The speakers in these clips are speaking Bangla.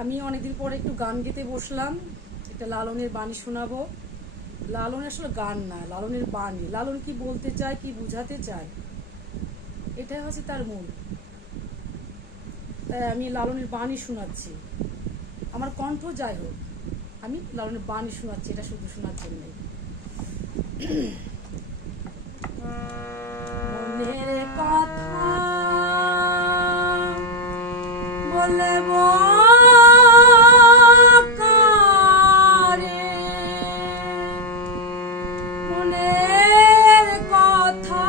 আমি অনেকদিন পরে একটু গান গেতে বসলাম। একটা লালনের বাণী শোনাবো। লালন আসলে গান না, লালনের বাণী। লালন কি বলতে চায়, কি বুঝাতে চায়, এটাই হচ্ছে তার মূল। তাই আমি লালনের বাণী শোনাচ্ছি। আমার কণ্ঠ যাই হোক, আমি লালনের বাণী শোনাচ্ছি, এটা শুধু শোনার জন্যই। মনের কথা বলবো কারে, মনের কথা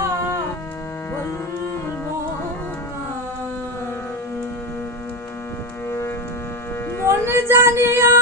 বলবো কারে, মন জানিয়া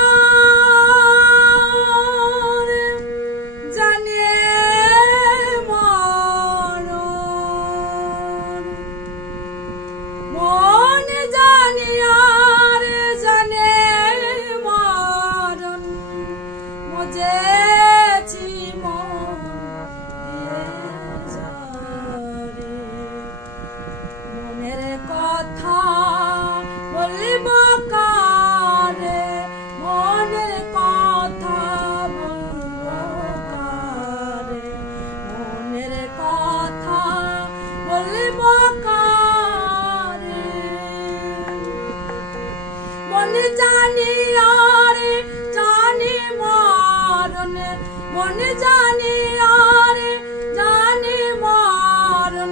মন জানি আরে জানি মরণ,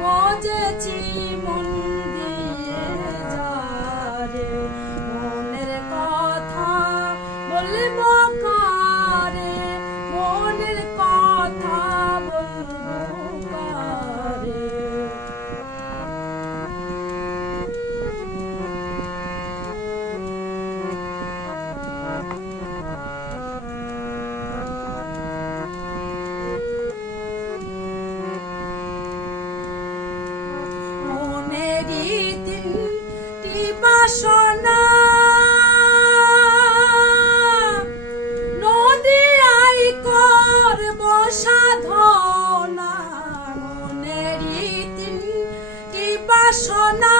মজেছি মন দিয়ে যারে, মনের কথা বলবো কারে, মনের কথা বলবো কারে। বাসনা নদী আই করব সাধনা, মনেরই তিনটি বাসনা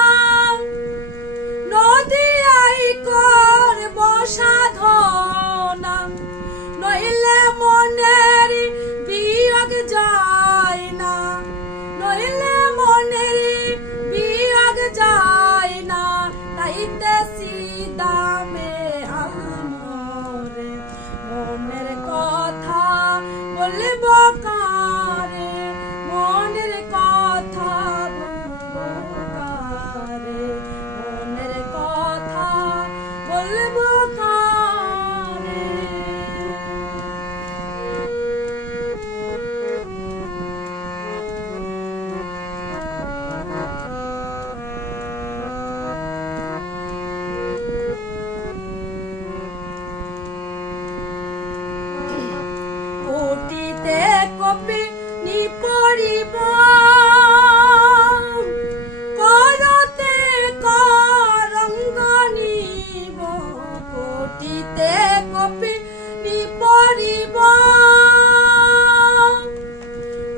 নদী আই করব সাধনা, নইলে মনের বিয়োগ যায় না, নইলে মনের বিয়োগ যায় না, তাইতেছি দামে আমরে, মনের কথা বলবো কারে, মনের কথা বলবো কারে, মনের কথা বলবো কারে। কোটিতে কপি নিপরিব করতে করঙ্গ নিব, কোটিতে কপি নিপরিব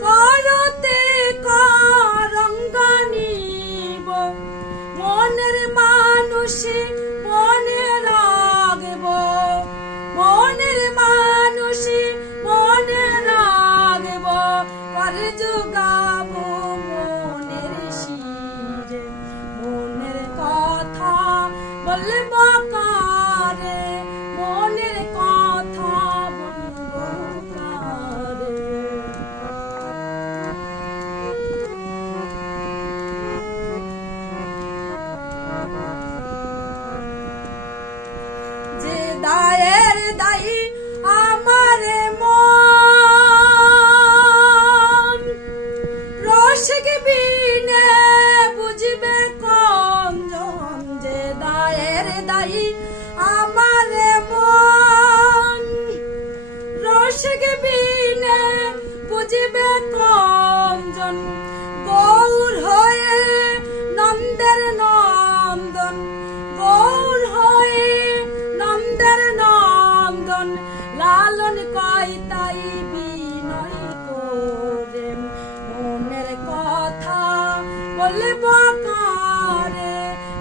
করতে করঙ্গ নিব, মনের মানুষে মনে রাখব, মনের মানুষে মনে রাখব, পর যোগাবো মনের শিরে, মনের কথা বলবো কারে, মনের কথা বলবো কারে। যে দায়ের দায়ী আমারে মন, রসিক বিনে বুঝবে কমজন, যে দায়ের দায়ী আমারে মন, রসিক বিনে বুঝবে কমজন, গৌর হয়ে নন্দের নন্দন, গৌর হয়ে নন্দের নন্দন, লালন কয় তাই বিনয় করে, মনের কথা বলবো কারে,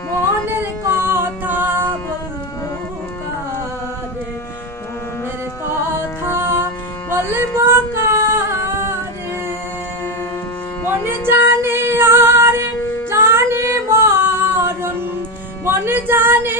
মনের কথা বলবো জানে